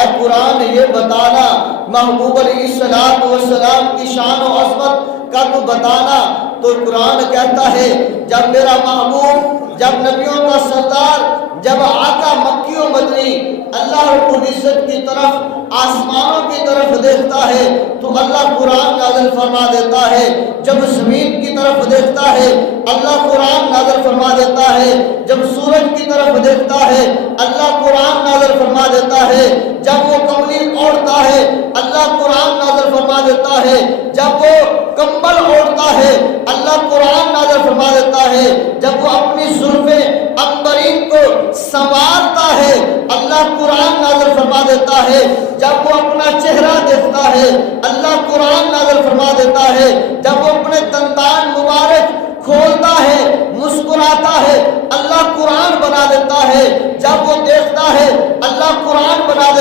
اے قرآن یہ بتانا، محبوب علیہ السلام کی شان و عظمت کا تو بتانا۔ تو قرآن کہتا ہے جب میرا محبوب، جب نبیوں کا سردار، جب آقا مکی و مدنی اللہ رب العزت کی طرف، آسمانوں کی طرف دیکھتا ہے تو اللہ قرآن نازل فرما دیتا ہے۔ جب زمین کی طرف دیکھتا ہے اللہ قرآن نازل فرما دیتا ہے۔ جب سورج کی طرف دیکھتا ہے اللہ قرآن نازل فرما دیتا ہے۔ جب وہ کملی اوڑھتا ہے اللہ قرآن نازل فرما دیتا ہے۔ جب وہ کمبل اوڑھتا ہے اللہ قرآن نازل فرما دیتا ہے۔ جب وہ اپنی زلفیں عنبرین کو سنوارتا ہے اللہ قرآن نازل فرما دیتا ہے۔ جب وہ اپنا چہرہ دیکھتا ہے اللہ قرآن نازل فرما دیتا ہے۔ جب وہ اپنے دندان مبارک کھولتا ہے، مسکراتا ہے، اللہ قرآن بنا دیتا ہے۔ جب وہ دیکھتا ہے اللہ قرآن بنا دیتا ہے۔